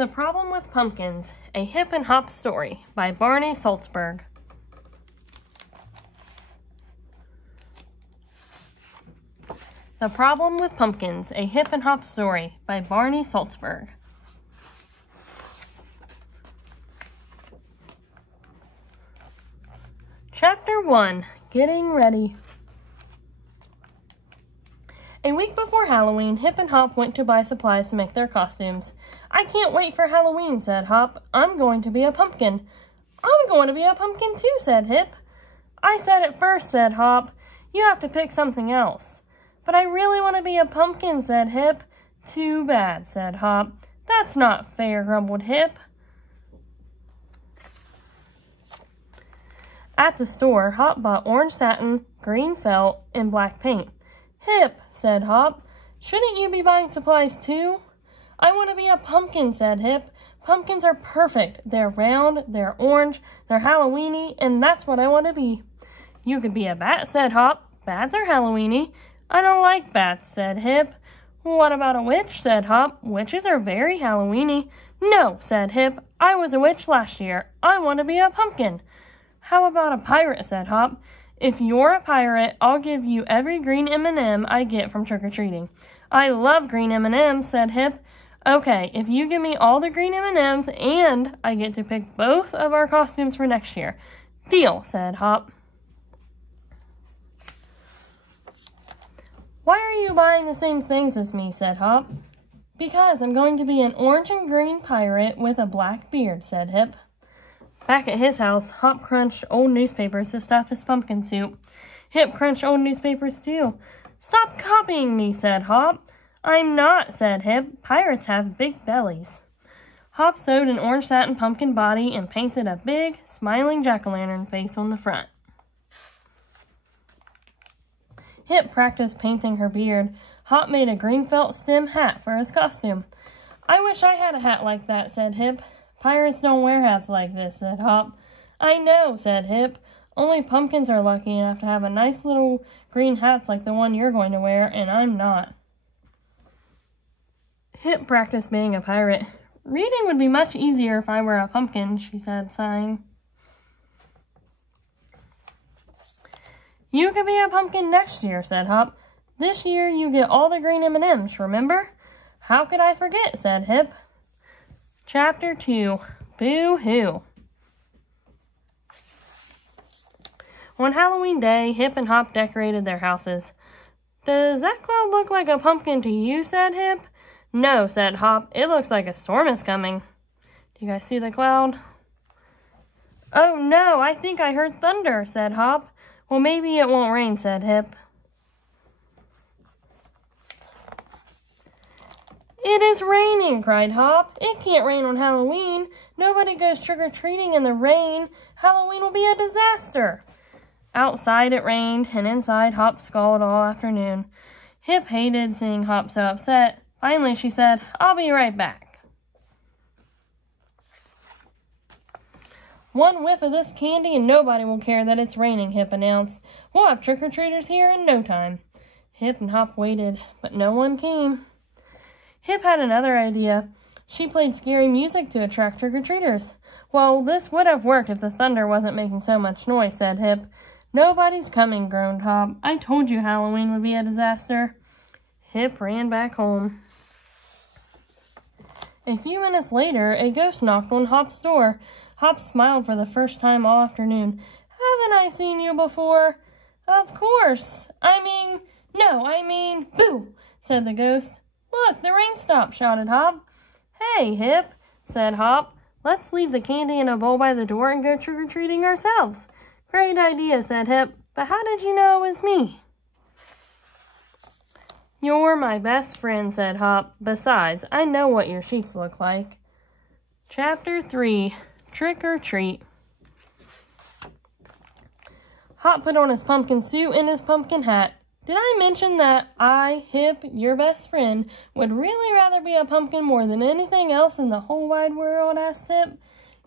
The Problem with Pumpkins, a Hip and Hop Story by Barney Saltzberg. The Problem with Pumpkins, a Hip and Hop Story by Barney Saltzberg. Chapter 1, Getting Ready. A week before Halloween, Hip and Hop went to buy supplies to make their costumes. "I can't wait for Halloween," said Hop. "I'm going to be a pumpkin." "I'm going to be a pumpkin too," said Hip. "I said it first," said Hop. "You have to pick something else." "But I really want to be a pumpkin," said Hip. "Too bad," said Hop. "That's not fair," grumbled Hip. At the store, Hop bought orange satin, green felt, and black paint. "Hip," said Hop, "shouldn't you be buying supplies too?" "I want to be a pumpkin," said Hip. "Pumpkins are perfect. They're round, they're orange, they're Halloweeny, and that's what I want to be." "You could be a bat," said Hop. "Bats are Halloweeny." "I don't like bats," said Hip. "What about a witch?" said Hop. "Witches are very Halloweeny." "No," said Hip. "I was a witch last year. I want to be a pumpkin." "How about a pirate?" said Hop. "If you're a pirate, I'll give you every green M&M I get from trick-or-treating." "I love green M&Ms," said Hip. "Okay, if you give me all the green M&Ms and I get to pick both of our costumes for next year." "Deal," said Hop. "Why are you buying the same things as me?" said Hop. "Because I'm going to be an orange and green pirate with a black beard," said Hip. Back at his house, Hop crunched old newspapers to stuff his pumpkin suit. Hip crunched old newspapers too. "Stop copying me," said Hop. "I'm not," said Hip. "Pirates have big bellies." Hop sewed an orange satin pumpkin body and painted a big, smiling jack-o'-lantern face on the front. Hip practiced painting her beard. Hop made a green felt stem hat for his costume. "I wish I had a hat like that," said Hip. "Pirates don't wear hats like this," said Hop. "I know," said Hip. "Only pumpkins are lucky enough to have a nice little green hats like the one you're going to wear, and I'm not." Hip practiced being a pirate. "Reading would be much easier if I were a pumpkin," she said, sighing. "You could be a pumpkin next year," said Hop. "This year you get all the green M&Ms, remember?" "How could I forget?" said Hip. Chapter 2, Boo-Hoo. On Halloween Day, Hip and Hop decorated their houses. "Does that cloud look like a pumpkin to you?" said Hip. "No," said Hop. "It looks like a storm is coming." "Do you guys see the cloud?" "Oh no, I think I heard thunder," said Hop. "Well, maybe it won't rain," said Hip. "It is raining," cried Hop. "It can't rain on Halloween. Nobody goes trick-or-treating in the rain. Halloween will be a disaster." Outside it rained, and inside Hop scolded all afternoon. Hip hated seeing Hop so upset. Finally she said, "I'll be right back." "One whiff of this candy and nobody will care that it's raining," Hip announced. "We'll have trick-or-treaters here in no time." Hip and Hop waited, but no one came. Hip had another idea. She played scary music to attract trick-or-treaters. "Well, this would have worked if the thunder wasn't making so much noise," said Hip. "Nobody's coming," groaned Hop. "I told you Halloween would be a disaster." Hip ran back home. A few minutes later, a ghost knocked on Hop's door. Hop smiled for the first time all afternoon. "Haven't I seen you before?" "Of course. I mean, boo," said the ghost. "Look, the rain stopped," shouted Hop. "Hey, Hip," said Hop. "Let's leave the candy in a bowl by the door and go trick-or-treating ourselves." "Great idea," said Hip. "But how did you know it was me?" "You're my best friend," said Hop. "Besides, I know what your sheets look like." Chapter 3, Trick or Treat. Hop put on his pumpkin suit and his pumpkin hat. "Did I mention that I, Hip, your best friend, would really rather be a pumpkin more than anything else in the whole wide world?" asked Hip.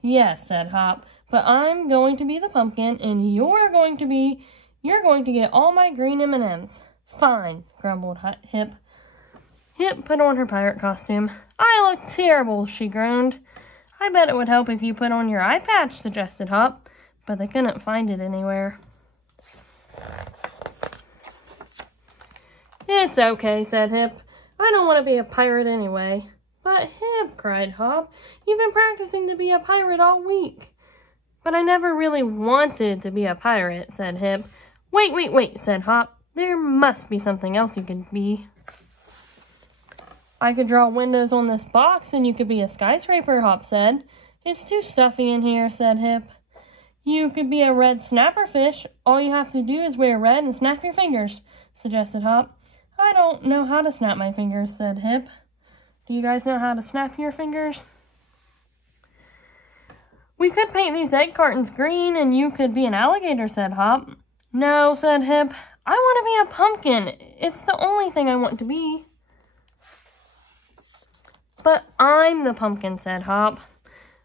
"Yes," said Hop, "but I'm going to be the pumpkin, and you're going to get all my green M&Ms." "Fine," grumbled Hip. Hip put on her pirate costume. I look terrible, she groaned. I bet it would help if you put on your eye patch, suggested Hop, but they couldn't find it anywhere. It's okay, said Hip. I don't want to be a pirate anyway. But Hip, cried Hop, you've been practicing to be a pirate all week. But I never really wanted to be a pirate, said Hip. Wait, said Hop. There must be something else you could be. I could draw windows on this box and you could be a skyscraper, Hop said. It's too stuffy in here, said Hip. You could be a red snapper fish. All you have to do is wear red and snap your fingers, suggested Hop. I don't know how to snap my fingers, said Hip. Do you guys know how to snap your fingers? We could paint these egg cartons green and you could be an alligator, said Hop. No, said Hip. I want to be a pumpkin. It's the only thing I want to be. But I'm the pumpkin, said Hop.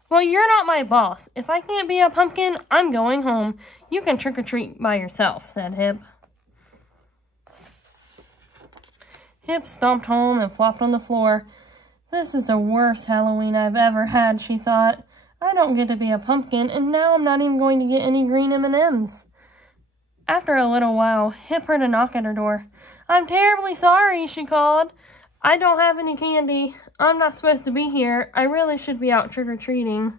Well, you're not my boss. If I can't be a pumpkin, I'm going home. You can trick-or-treat by yourself, said Hip. Hip stomped home and flopped on the floor. This is the worst Halloween I've ever had, she thought. I don't get to be a pumpkin, and now I'm not even going to get any green M&Ms. After a little while, Hip heard a knock at her door. I'm terribly sorry, she called. I don't have any candy. I'm not supposed to be here. I really should be out trick-or-treating.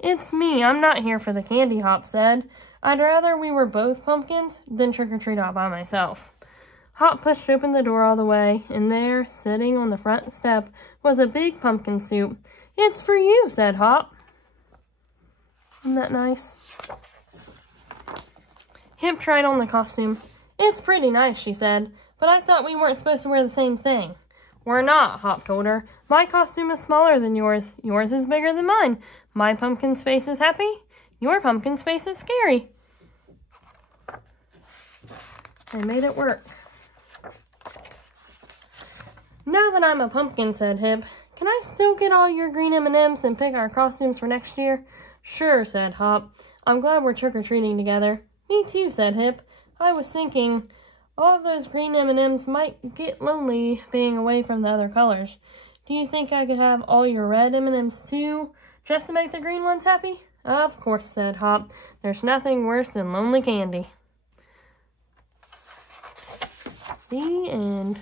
It's me. I'm not here for the candy, Hop said. I'd rather we were both pumpkins than trick-or-treat all by myself. Hop pushed open the door all the way, and there, sitting on the front step, was a big pumpkin suit. It's for you, said Hop. Isn't that nice? Hip tried on the costume. It's pretty nice, she said, but I thought we weren't supposed to wear the same thing. We're not, Hop told her. My costume is smaller than yours. Yours is bigger than mine. My pumpkin's face is happy. Your pumpkin's face is scary. They made it work. Now that I'm a pumpkin, said Hip, can I still get all your green M&Ms and pick our costumes for next year? Sure, said Hop. I'm glad we're trick-or-treating together. Me too, said Hip. I was thinking, all of those green M&Ms might get lonely being away from the other colors. Do you think I could have all your red M&Ms too, just to make the green ones happy? Of course, said Hop. There's nothing worse than lonely candy. The end.